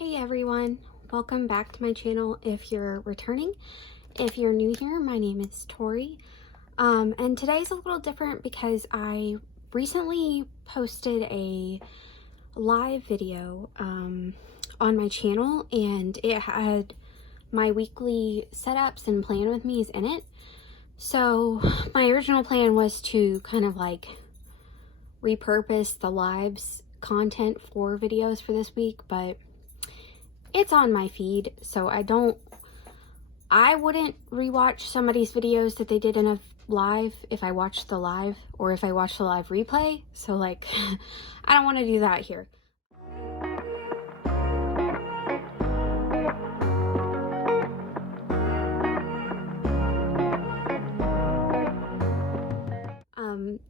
Hey everyone, welcome back to my channel if you're returning. If you're new here, my name is Tori. And today's a little different because I recently posted a live video on my channel, and it had my weekly setups and plan with me's in it. So my original plan was to kind of like repurpose the lives content for videos for this week, but it's on my feed, so I wouldn't rewatch somebody's videos that they did in a live if I watched the live or if I watched the live replay. So like, I don't want to do that here.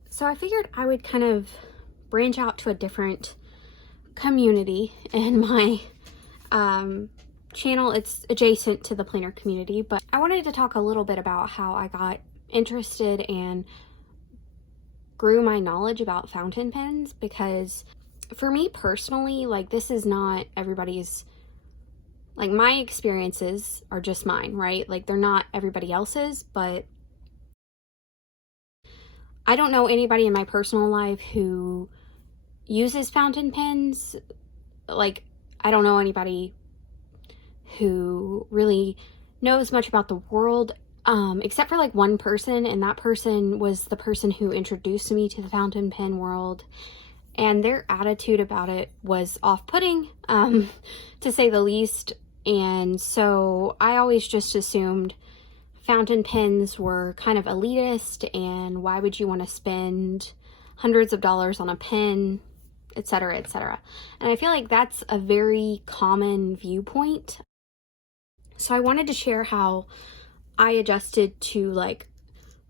So I figured I would kind of branch out to a different community in my channel. It's adjacent to the planner community, but I wanted to talk a little bit about how I got interested and grew my knowledge about fountain pens, because for me personally, like, this is not everybody's, like, my experiences are just mine, right? Like, they're not everybody else's, but I don't know anybody in my personal life who uses fountain pens. Like, I don't know anybody who really knows much about the world, except for like one person, and that person was the person who introduced me to the fountain pen world, and their attitude about it was off-putting, to say the least. And so I always just assumed fountain pens were kind of elitist, and why would you want to spend hundreds of dollars on a pen, etc., etc. And I feel like that's a very common viewpoint. So I wanted to share how I adjusted to like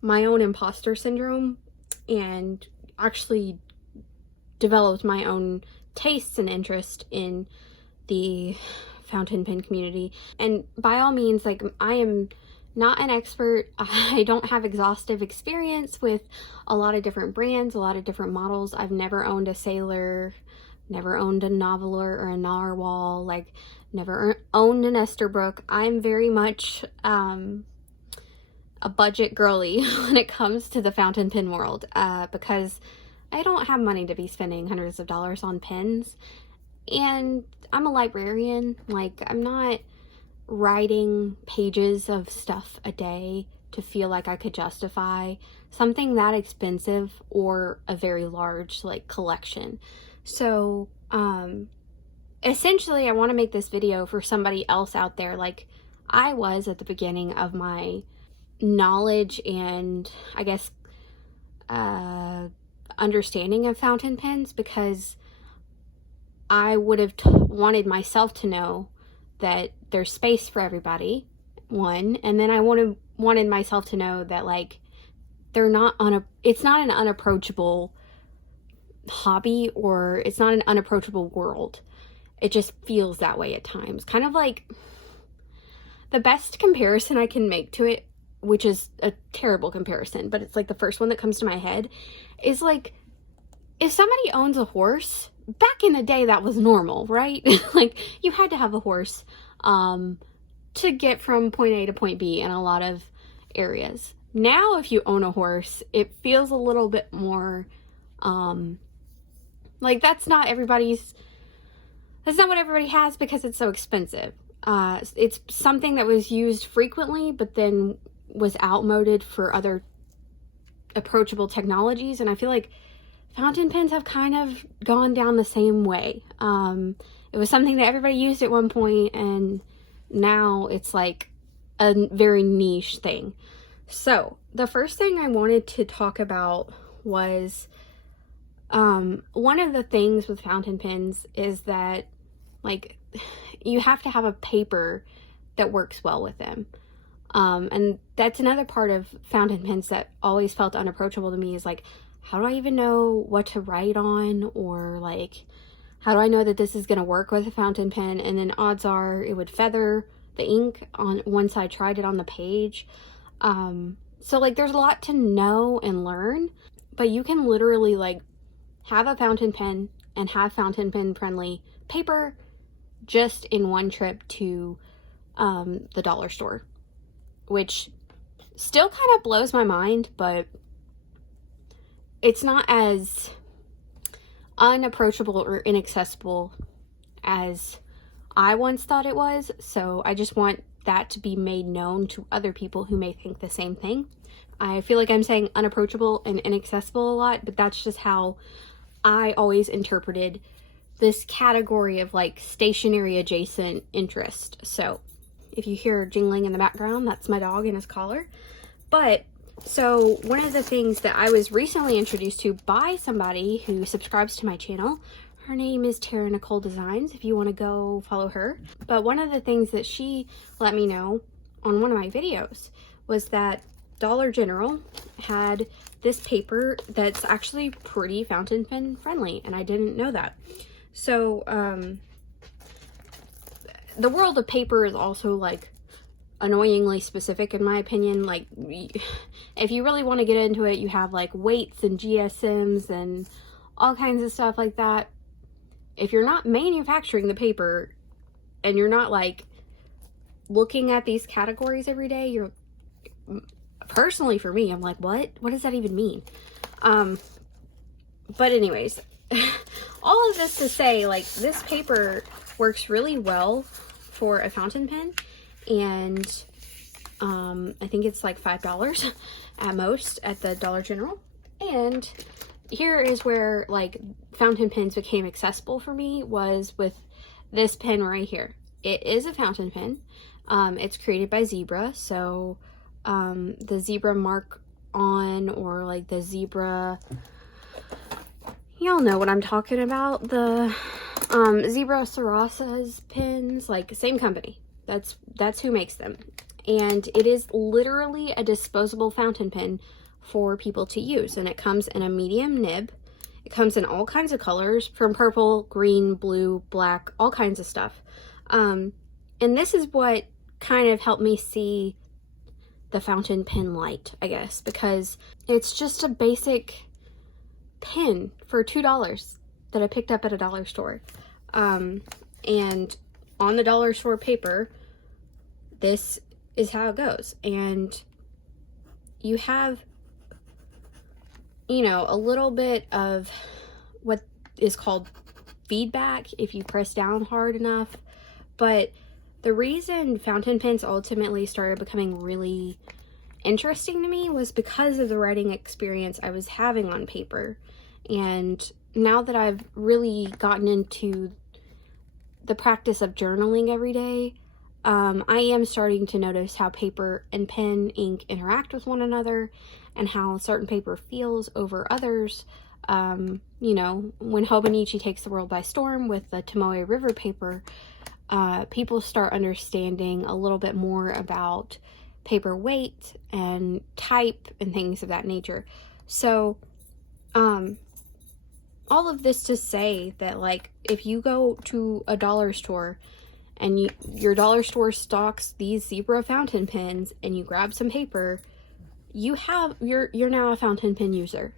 my own imposter syndrome and actually developed my own tastes and interest in the fountain pen community. And by all means, like, I am not an expert. I don't have exhaustive experience with a lot of different brands, a lot of different models. I've never owned a Sailor, never owned a Noveler or a Narwhal, like never owned an Esterbrook. I'm very much a budget girly when it comes to the fountain pen world, because I don't have money to be spending hundreds of dollars on pens. And I'm a librarian. Like, I'm not writing pages of stuff a day to feel like I could justify something that expensive or a very large like collection. So essentially I want to make this video for somebody else out there like I was at the beginning of my knowledge and I guess understanding of fountain pens, because I would have wanted myself to know that there's space for everybody, one, and then I wanted myself to know that like it's not an unapproachable hobby, or it's not an unapproachable world. It just feels that way at times. Kind of like, the best comparison I can make to it, which is a terrible comparison, but it's like the first one that comes to my head, is like if somebody owns a horse. Back in the day, that was normal, right? Like, you had to have a horse to get from point A to point B in a lot of areas. Now, if you own a horse, it feels a little bit more like that's not what everybody has, because it's so expensive. It's something that was used frequently, but then was outmoded for other approachable technologies, and I feel like fountain pens have kind of gone down the same way. It was something that everybody used at one point, and now it's like a very niche thing. So the first thing I wanted to talk about was one of the things with fountain pens is that, like, you have to have a paper that works well with them. And that's another part of fountain pens that always felt unapproachable to me, is like, how do I even know what to write on, or like, how do I know that this is going to work with a fountain pen? And then odds are it would feather the ink on once I tried it on the page. So like, there's a lot to know and learn, but you can literally like have a fountain pen and have fountain pen friendly paper just in one trip to the dollar store, which still kind of blows my mind, but it's not as unapproachable or inaccessible as I once thought it was. So I just want that to be made known to other people who may think the same thing. I feel like I'm saying unapproachable and inaccessible a lot, but that's just how I always interpreted this category of like stationery adjacent interest. So if you hear jingling in the background, that's my dog and his collar. But so one of the things that I was recently introduced to by somebody who subscribes to my channel, her name is Tara Nicole Designs, if you want to go follow her. But one of the things that she let me know on one of my videos was that Dollar General had this paper that's actually pretty fountain pen friendly, and I didn't know that. So the world of paper is also like annoyingly specific in my opinion. Like if you really want to get into it, you have like weights and GSMs and all kinds of stuff like that. If you're not manufacturing the paper and you're not like looking at these categories every day, you're, personally for me, I'm like, what does that even mean? But anyways, all of this to say, like, this paper works really well for a fountain pen, and I think it's like $5 at most at the Dollar General. And here is where like fountain pens became accessible for me, was with this pen right here. It is a fountain pen. It's created by Zebra, so the zebra mark on, or like the zebra, y'all know what I'm talking about, the Zebra Sarasa's pens, like same company. That's who makes them. And it is literally a disposable fountain pen for people to use, and it comes in a medium nib. It comes in all kinds of colors, from purple, green, blue, black, all kinds of stuff. And this is what kind of helped me see the fountain pen light, I guess, because it's just a basic pen for $2 that I picked up at a dollar store. And on the dollar store paper, this is how it goes. And you have, you know, a little bit of what is called feedback if you press down hard enough. But the reason fountain pens ultimately started becoming really interesting to me was because of the writing experience I was having on paper. And now that I've really gotten into the practice of journaling every day, I am starting to notice how paper and pen ink interact with one another, and how certain paper feels over others. You know, when Hobonichi takes the world by storm with the Tomoe River paper, people start understanding a little bit more about paper weight and type and things of that nature. So, all of this to say that, like, if you go to a dollar store and your dollar store stocks these Zebra fountain pens, and you grab some paper, you're now a fountain pen user.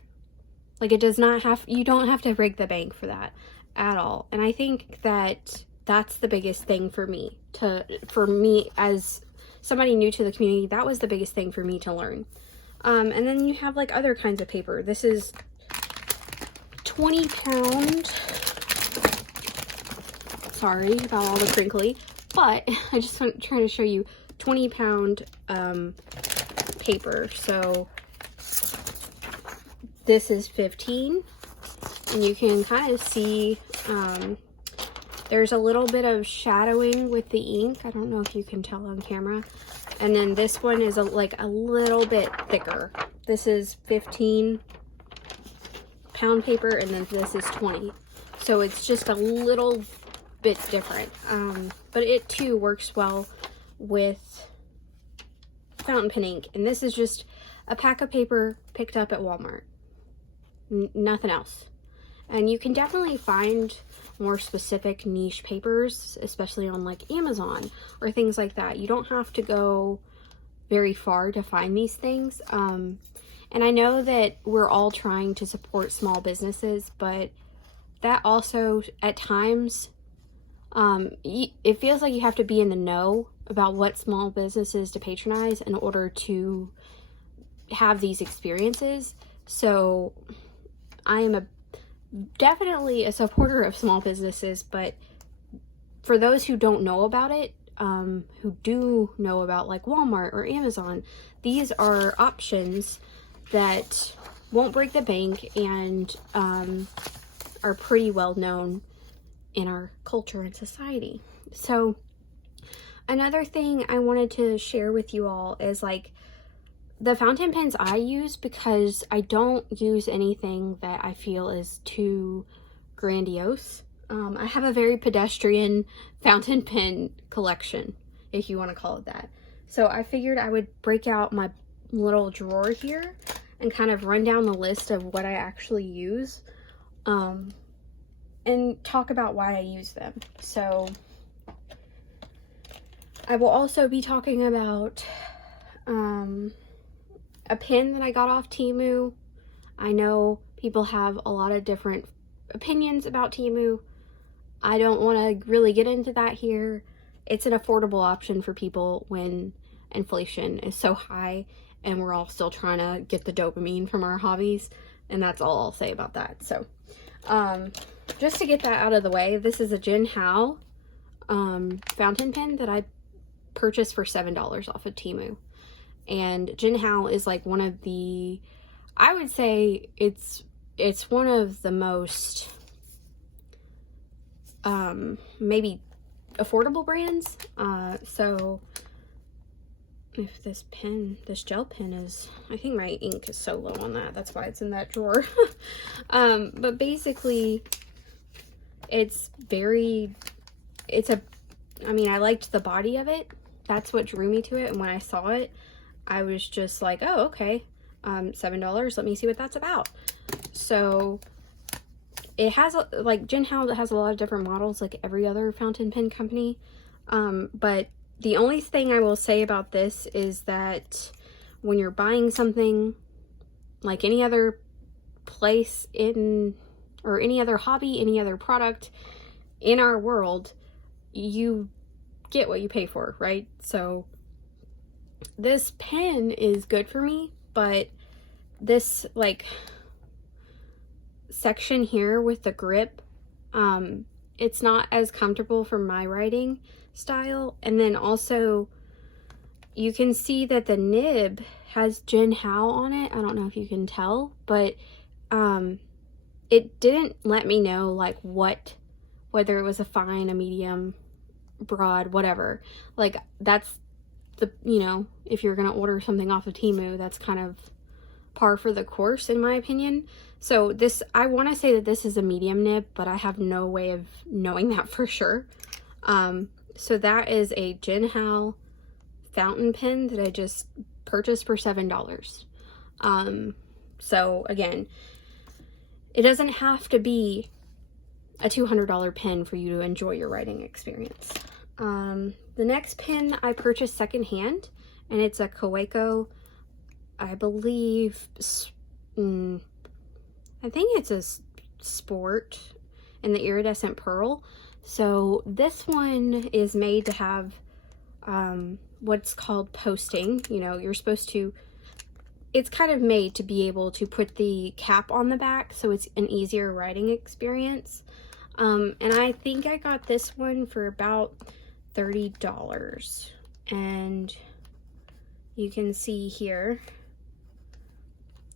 Like, it does not have, you don't have to break the bank for that at all. And I think that that's the biggest thing for me as somebody new to the community. That was the biggest thing for me to learn. And then you have like other kinds of paper. This is 20 pound. Sorry about all the crinkly, but I just want trying to show you 20 pound paper. So this is 15, and you can kind of see there's a little bit of shadowing with the ink. I don't know if you can tell on camera. And then this one is like a little bit thicker. This is 15 pound paper, and then this is 20. So it's just a little bit different. But it too works well with fountain pen ink. And this is just a pack of paper picked up at Walmart. Nothing else. And you can definitely find more specific niche papers, especially on like Amazon or things like that. You don't have to go very far to find these things. And I know that we're all trying to support small businesses, but that also at times It feels like you have to be in the know about what small businesses to patronize in order to have these experiences. So I am definitely a supporter of small businesses, but for those who don't know about it, who do know about like Walmart or Amazon, these are options that won't break the bank and are pretty well known in our culture and society. So another thing I wanted to share with you all is like the fountain pens I use, because I don't use anything that I feel is too grandiose. I have a very pedestrian fountain pen collection, if you want to call it that. So I figured I would break out my little drawer here and kind of run down the list of what I actually use, and talk about why I use them. So I will also be talking about a pen that I got off Temu. I know people have a lot of different opinions about Temu. I don't want to really get into that here. It's an affordable option for people when inflation is so high and we're all still trying to get the dopamine from our hobbies, and that's all I'll say about that. So just to get that out of the way, this is a Jin Hao fountain pen that I purchased for $7 off of Temu. And Jin Hao is like one of the, I would say it's one of the most maybe affordable brands. So if this gel pen is, I think my ink is so low on that, that's why it's in that drawer. But basically I liked the body of it. That's what drew me to it. And when I saw it, I was just like, oh, okay, $7, let me see what that's about. So it has, like, Jin Hao has a lot of different models, like every other fountain pen company. But the only thing I will say about this is that when you're buying something, like any other place or any other hobby, any other product in our world, you get what you pay for, right? So this pen is good for me, but this like section here with the grip, it's not as comfortable for my writing style. And then also you can see that the nib has Jin Hao on it. I don't know if you can tell, but it didn't let me know like whether it was a fine, a medium, broad, whatever. Like that's the, if you're gonna order something off of Temu, that's kind of par for the course in my opinion. So this, I want to say that this is a medium nib, but I have no way of knowing that for sure. So that is a Jin Hao fountain pen that I just purchased for $7. So again, it doesn't have to be a $200 pen for you to enjoy your writing experience. The next pen I purchased secondhand, and it's a Kaweco, I believe, I think it's a sport in the iridescent pearl. So this one is made to have what's called posting. You're supposed to, it's kind of made to be able to put the cap on the back, so it's an easier writing experience. And I think I got this one for about $30. And you can see here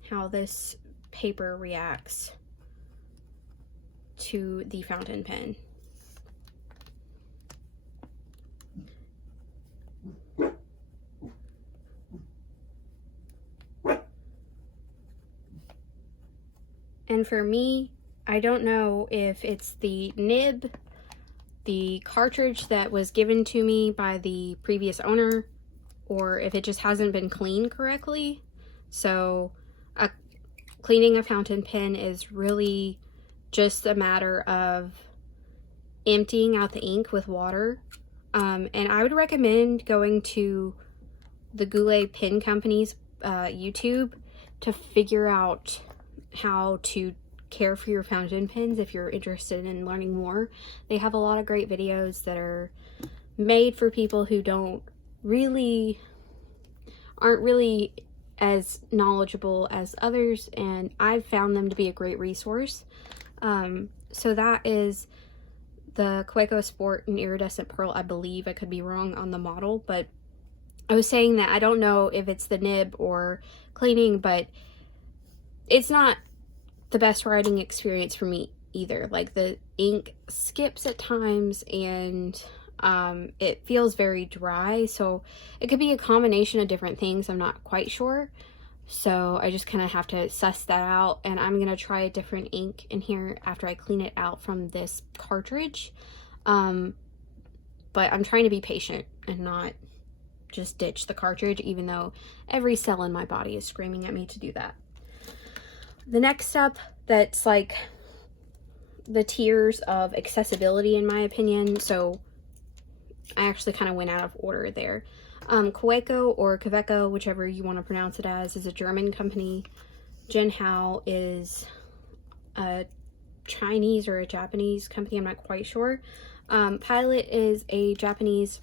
how this paper reacts to the fountain pen. And for me, I don't know if it's the nib, the cartridge that was given to me by the previous owner, or if it just hasn't been cleaned correctly. So cleaning a fountain pen is really just a matter of emptying out the ink with water. And I would recommend going to the Goulet Pen Company's YouTube to figure out how to care for your fountain pens if you're interested in learning more. They have a lot of great videos that are made for people who aren't really as knowledgeable as others, and I've found them to be a great resource. So that is the Kaweco Sport and Iridescent Pearl. I believe, I could be wrong on the model, but I was saying that I don't know if it's the nib or cleaning, but it's not the best writing experience for me either. Like, the ink skips at times, and it feels very dry, so it could be a combination of different things. I'm not quite sure, so I just kind of have to suss that out, and I'm gonna try a different ink in here after I clean it out from this cartridge. But I'm trying to be patient and not just ditch the cartridge, even though every cell in my body is screaming at me to do that. The next step, that's like the tiers of accessibility in my opinion, so I actually kind of went out of order there. Kaweco or Kaweco, whichever you want to pronounce it as, is a German company. Jinhao is a Chinese or a Japanese company, I'm not quite sure. Pilot is a Japanese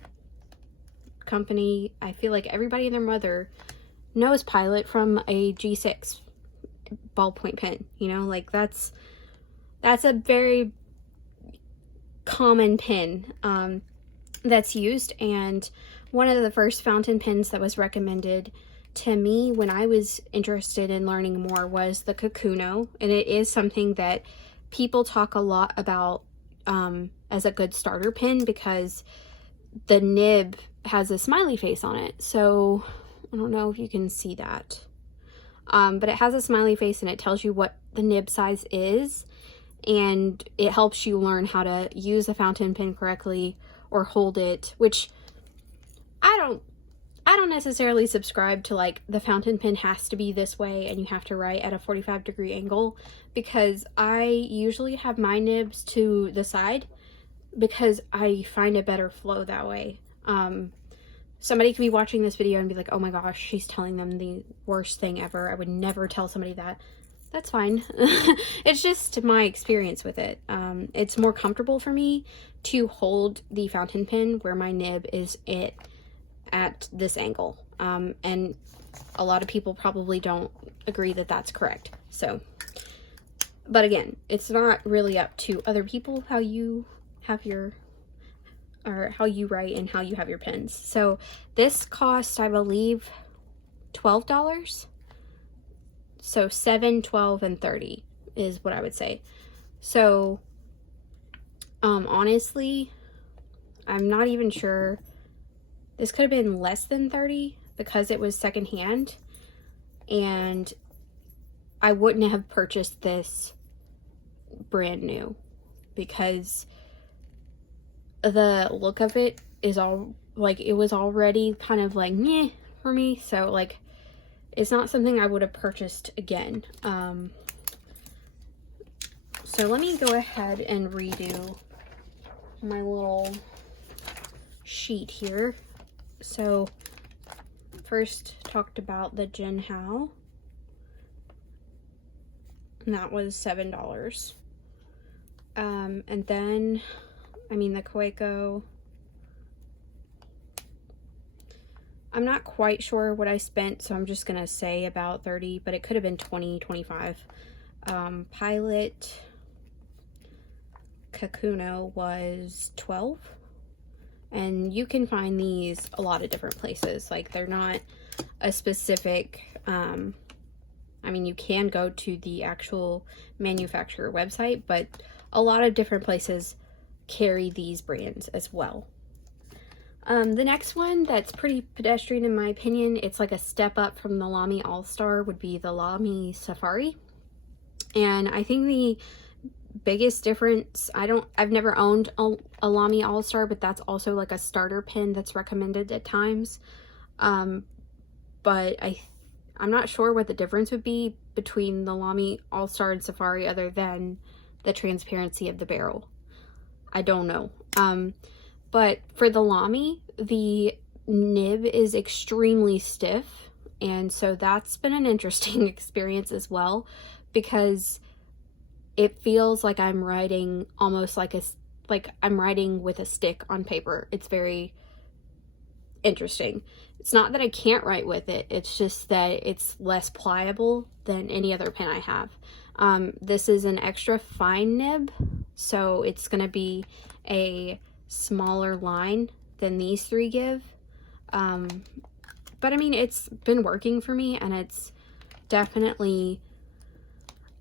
company. I feel like everybody and their mother knows Pilot from a G6 ballpoint pen, you know, like that's a very common pen that's used, and one of the first fountain pens that was recommended to me when I was interested in learning more was the Kakuno, and it is something that people talk a lot about as a good starter pen because the nib has a smiley face on it. So I don't know if you can see that, but it has a smiley face and it tells you what the nib size is, and it helps you learn how to use a fountain pen correctly or hold it, which I don't necessarily subscribe to, like, the fountain pen has to be this way and you have to write at a 45-degree angle, because I usually have my nibs to the side because I find a better flow that way. Somebody could be watching this video and be like, oh my gosh, she's telling them the worst thing ever. I would never tell somebody that. That's fine. It's just my experience with it. It's more comfortable for me to hold the fountain pen where my nib is at this angle. And a lot of people probably don't agree that that's correct. So, but again, it's not really up to other people how you have or how you write and how you have your pens. So this cost, I believe, $12. So 7, 12, and 30 is what I would say. So honestly, I'm not even sure. This could have been less than 30 because it was secondhand, and I wouldn't have purchased this brand new because the look of it is all like, it was already kind of like meh for me, so like it's not something I would have purchased again. So let me go ahead and redo my little sheet here. So first talked about the Jinhao, and that was $7. And then, I mean, the Kaweco, I'm not quite sure what I spent, so I'm just gonna say about 30, but it could have been 20, 25. Pilot Kakuno was 12. And you can find these a lot of different places. Like, they're not a specific, I mean, you can go to the actual manufacturer website, but a lot of different places carry these brands as well. The next one that's pretty pedestrian in my opinion, it's like a step up from the Lamy All-Star, would be the Lamy Safari. And I think the biggest difference, I've never owned a Lamy All-Star, but that's also like a starter pen that's recommended at times. But I'm not sure what the difference would be between the Lamy All-Star and Safari other than the transparency of the barrel. I don't know. But for the Lamy, the nib is extremely stiff, and so that's been an interesting experience as well, because it feels like I'm writing almost like I'm writing with a stick on paper. It's very interesting. It's not that I can't write with it, it's just that it's less pliable than any other pen I have. This is an extra fine nib, so it's going to be a smaller line than these three give. But I mean, it's been working for me, and it's definitely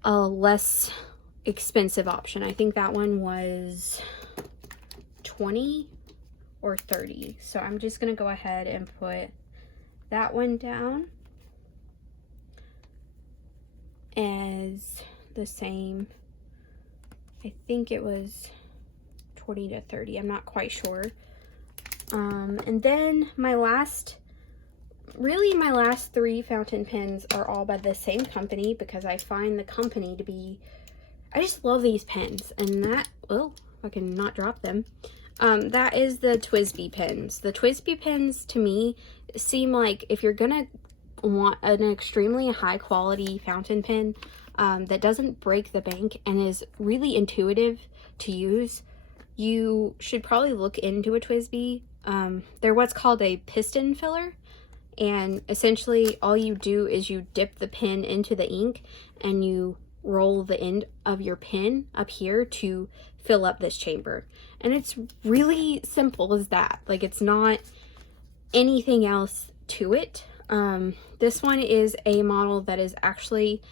a less expensive option. I think that one was 20 or 30. So I'm just going to go ahead and put that one down as the same. I think it was 20 to 30. I'm not quite sure. And then my last three fountain pens are all by the same company, because I find the company to be, I just love these pens. And that, oh, I can not drop them. That is the TWSBI pens. The TWSBI pens to me seem like if you're gonna want an extremely high quality fountain pen that doesn't break the bank and is really intuitive to use, you should probably look into a TWSBI. They're what's called a piston filler, and essentially all you do is you dip the pen into the ink and you roll the end of your pen up here to fill up this chamber. And it's really simple as that. Like, it's not anything else to it. This one is a model that is actually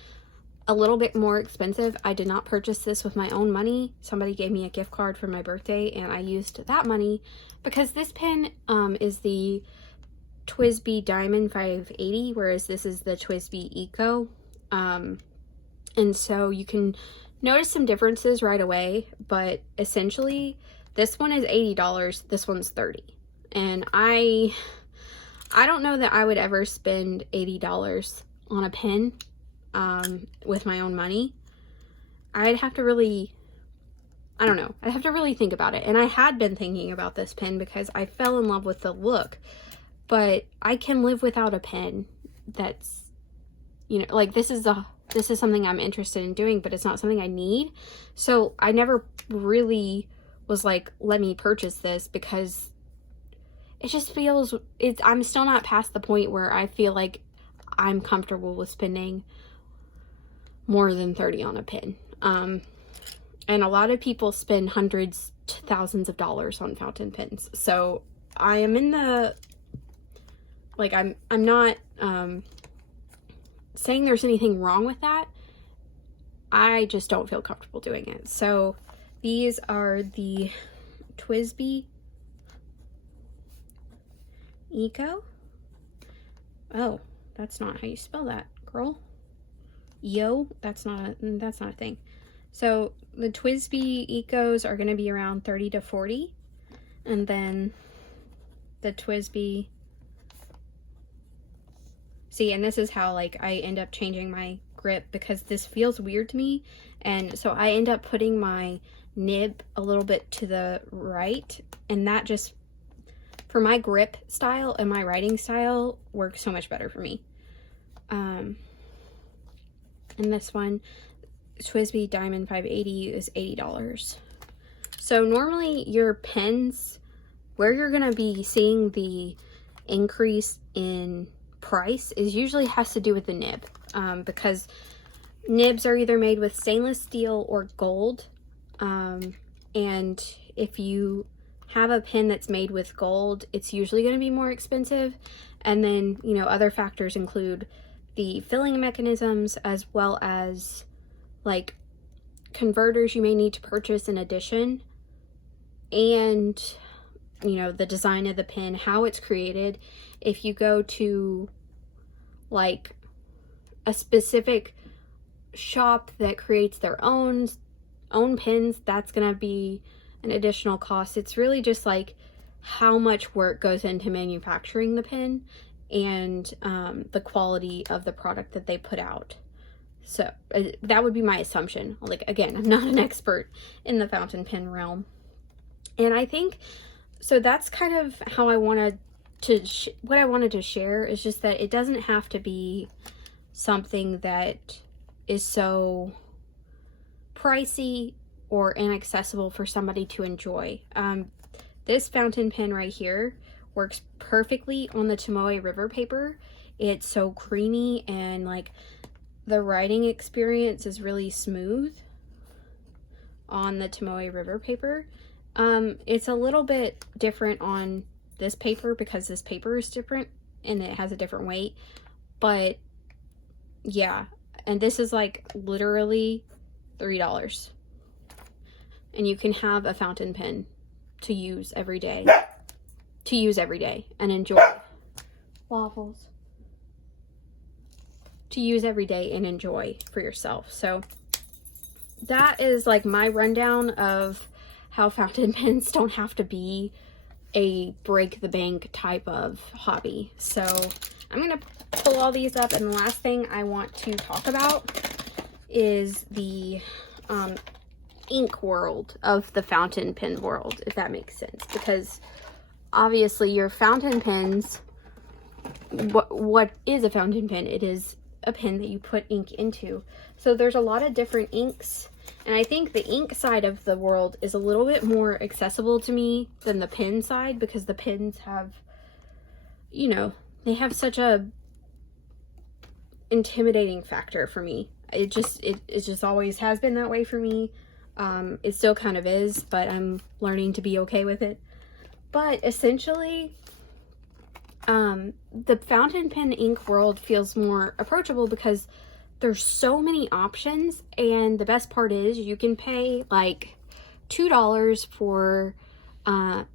a little bit more expensive. I did not purchase this with my own money. Somebody gave me a gift card for my birthday, and I used that money because this pen is the TWSBI Diamond 580, whereas this is the TWSBI Eco. And so you can notice some differences right away, but essentially this one is $80, this one's $30. And I don't know that I would ever spend $80 on a pen with my own money. I'd have to really, I don't know, I'd have to really think about it. And I had been thinking about this pen because I fell in love with the look, but I can live without a pen that's, you know, like this is something I'm interested in doing, but it's not something I need. So I never really was like, let me purchase this, because it just feels, I'm still not past the point where I feel like I'm comfortable with spending more than $30 on a pen. And a lot of people spend hundreds to thousands of dollars on fountain pens. So I am in the, like, I'm not saying there's anything wrong with that. I just don't feel comfortable doing it. So these are the TWSBI Eco. Oh, that's not how you spell that, girl. Yo, that's not a thing. So the TWSBI Ecos are going to be around 30 to 40, and then the TWSBI, see, and this is how like I end up changing my grip, because this feels weird to me, and so I end up putting my nib a little bit to the right, and that just, for my grip style and my writing style, works so much better for me. And this one, TWSBI Diamond 580, is $80. So normally your pens, where you're going to be seeing the increase in price is usually has to do with the nib, because nibs are either made with stainless steel or gold, and if you have a pen that's made with gold, it's usually going to be more expensive. And then, you know, other factors include the filling mechanisms, as well as like converters you may need to purchase in addition, and you know, the design of the pen, how it's created. If you go to like a specific shop that creates their own pens, that's gonna be an additional cost. It's really just like how much work goes into manufacturing the pen, and the quality of the product that they put out. So that would be my assumption. Like, again, I'm not an expert in the fountain pen realm, and I think so that's kind of how I wanted to what I wanted to share, is just that it doesn't have to be something that is so pricey or inaccessible for somebody to enjoy. This fountain pen right here works perfectly on the Tomoe River paper. It's so creamy, and like the writing experience is really smooth on the Tomoe River paper. It's a little bit different on this paper because this paper is different and it has a different weight, but yeah, and this is like literally $3, and you can have a fountain pen to use every day and enjoy. Waffles. To use every day and enjoy for yourself. So that is like my rundown of how fountain pens don't have to be a break the bank type of hobby. So I'm going to pull all these up, and the last thing I want to talk about is the ink world of the fountain pen world, if that makes sense, because obviously your fountain pens, what is a fountain pen? It is a pen that you put ink into. So there's a lot of different inks, and I think the ink side of the world is a little bit more accessible to me than the pen side, because the pens have, you know, they have such a intimidating factor for me. It just always has been that way for me. It still kind of is, but I'm learning to be okay with it. But essentially, the fountain pen ink world feels more approachable because there's so many options, and the best part is you can pay like $2 for an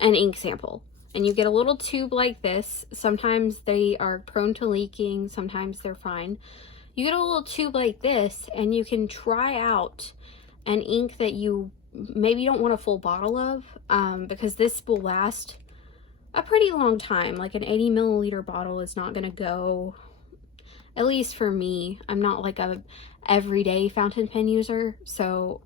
ink sample, and you get a little tube like this. Sometimes they are prone to leaking, sometimes they're fine. You get a little tube like this, and you can try out an ink that you maybe don't want a full bottle of, because this will last a pretty long time. Like an 80 milliliter bottle is not going to go, at least for me. I'm not like a everyday fountain pen user, so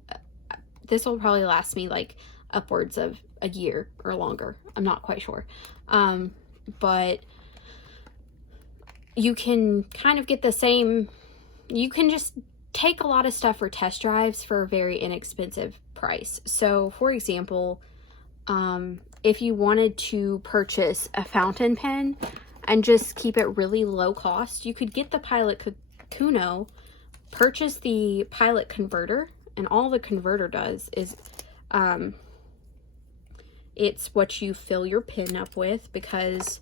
this will probably last me like upwards of a year or longer. I'm not quite sure. But you can kind of get the same, you can just take a lot of stuff for test drives for a very inexpensive price. So for example, if you wanted to purchase a fountain pen and just keep it really low cost, you could get the Pilot Kuno, purchase the Pilot converter, and all the converter does is it's what you fill your pen up with, because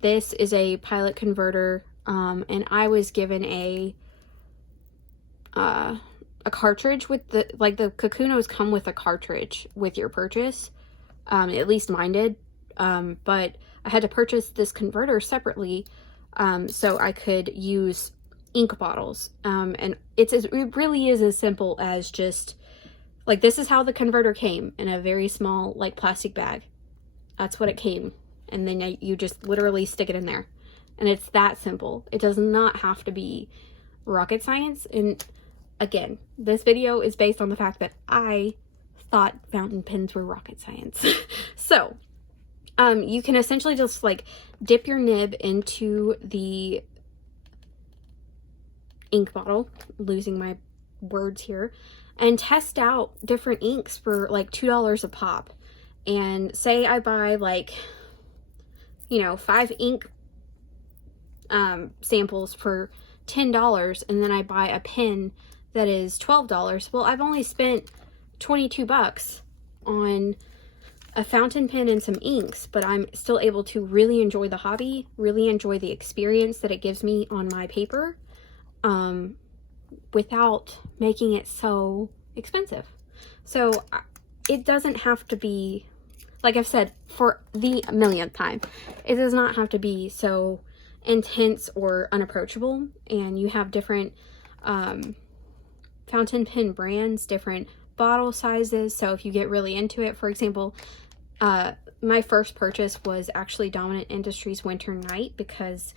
this is a Pilot converter, and I was given a cartridge with the, like, the Kakunos come with a cartridge with your purchase. At least mine did. But I had to purchase this converter separately, so I could use ink bottles. And it really is as simple as just, like, this is how the converter came, in a very small, like, plastic bag. That's what it came. And then you just literally stick it in there. And it's that simple. It does not have to be rocket science. And again, this video is based on the fact that I thought fountain pens were rocket science. So, you can essentially just like dip your nib into the ink bottle, losing my words here, and test out different inks for like $2 a pop. And say I buy like, you know, 5 ink samples for $10, and then I buy a pen that is $12. Well, I've only spent $22 on a fountain pen and some inks, but I'm still able to really enjoy the hobby, really enjoy the experience that it gives me on my paper, without making it so expensive. So it doesn't have to be, like I've said for the millionth time, it does not have to be so intense or unapproachable. And you have different fountain pen brands, different bottle sizes. So if you get really into it, for example, my first purchase was actually Dominant Industries Winter Night, because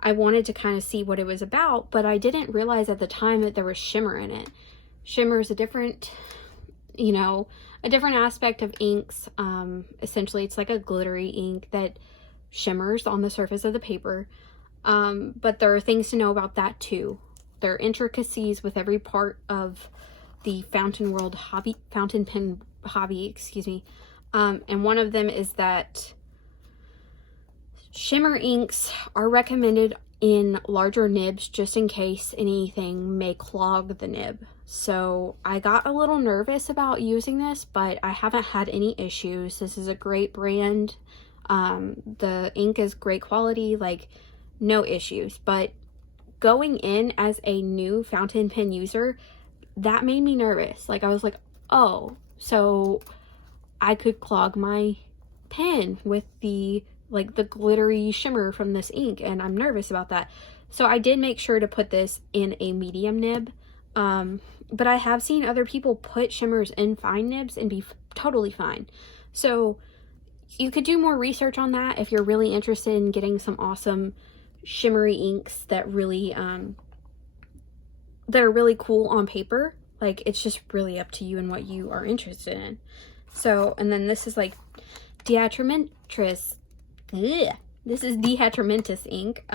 I wanted to kind of see what it was about, but I didn't realize at the time that there was shimmer in it. Shimmer is a different, you know, a different aspect of inks. Essentially, it's like a glittery ink that shimmers on the surface of the paper. But there are things to know about that too. there are intricacies with every part of the fountain pen hobby, excuse me. And one of them is that shimmer inks are recommended in larger nibs just in case anything may clog the nib. So I got a little nervous about using this, but I haven't had any issues. This is a great brand. The ink is great quality, like no issues. But going in as a new fountain pen user, that made me nervous. Like I was like, oh, so I could clog my pen with the glittery shimmer from this ink, and I'm nervous about that. So I did make sure to put this in a medium nib. But I have seen other people put shimmers in fine nibs and be totally fine. So you could do more research on that if you're really interested in getting some awesome shimmery inks that really that are really cool on paper. Like, it's just really up to you and what you are interested in. So, and then this is like Diatramentis. Ugh. This is Diatramentis ink.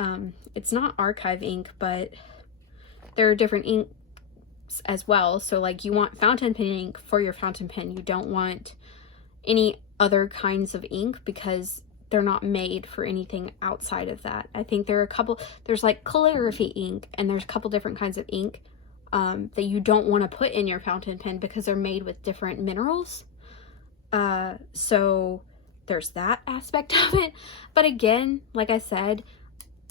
It's not archive ink, but there are different inks as well. So like, you want fountain pen ink for your fountain pen. You don't want any other kinds of ink because they're not made for anything outside of that. I think there are a couple, there's like calligraphy ink, and there's a couple different kinds of ink that you don't want to put in your fountain pen because they're made with different minerals. So there's that aspect of it. But again, like I said,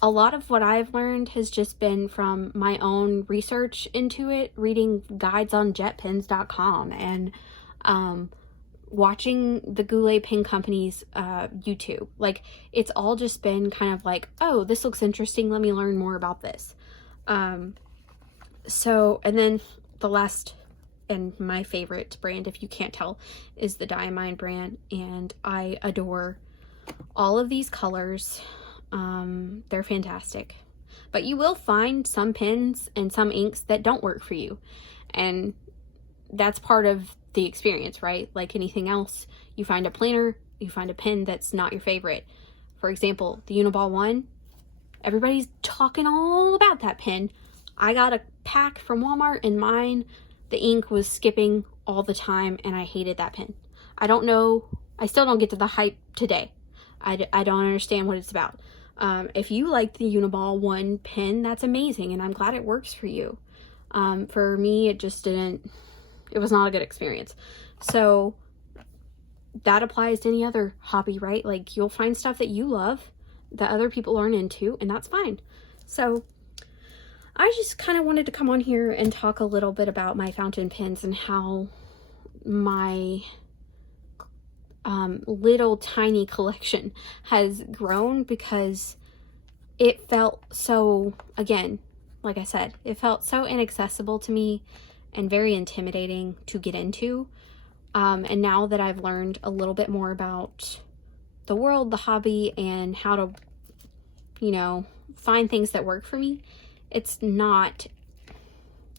a lot of what I've learned has just been from my own research into it, reading guides on jetpens.com and watching the Goulet Pen Company's YouTube. Like, it's all just been kind of like, oh, this looks interesting, let me learn more about this. So, and then the last and my favorite brand, if you can't tell, is the Diamine brand, and I adore all of these colors. They're fantastic. But you will find some pens and some inks that don't work for you, and that's part of the experience, right? Like anything else, you find a planner, you find a pen that's not your favorite. For example, the Uniball 1, everybody's talking all about that pen. I got a pack from Walmart, and mine, the ink was skipping all the time, and I hated that pen. I don't know, I still don't get to the hype today. I don't understand what it's about. If you like the Uniball 1 pen, that's amazing, and I'm glad it works for you. For me, it just didn't, it was not a good experience. So that applies to any other hobby, right? Like, you'll find stuff that you love that other people aren't into, and that's fine. So I just kind of wanted to come on here and talk a little bit about my fountain pens and how my little tiny collection has grown, because it felt so, again, like I said, it felt so inaccessible to me and very intimidating to get into. And now that I've learned a little bit more about the world, the hobby, and how to, you know, find things that work for me, it's not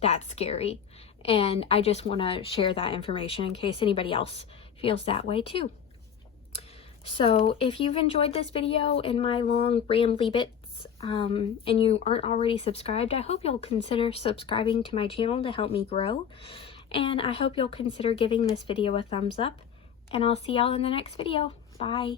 that scary. And I just want to share that information in case anybody else feels that way too. So if you've enjoyed this video and my long rambly bits, and you aren't already subscribed, I hope you'll consider subscribing to my channel to help me grow. And I hope you'll consider giving this video a thumbs up. And I'll see y'all in the next video. Bye.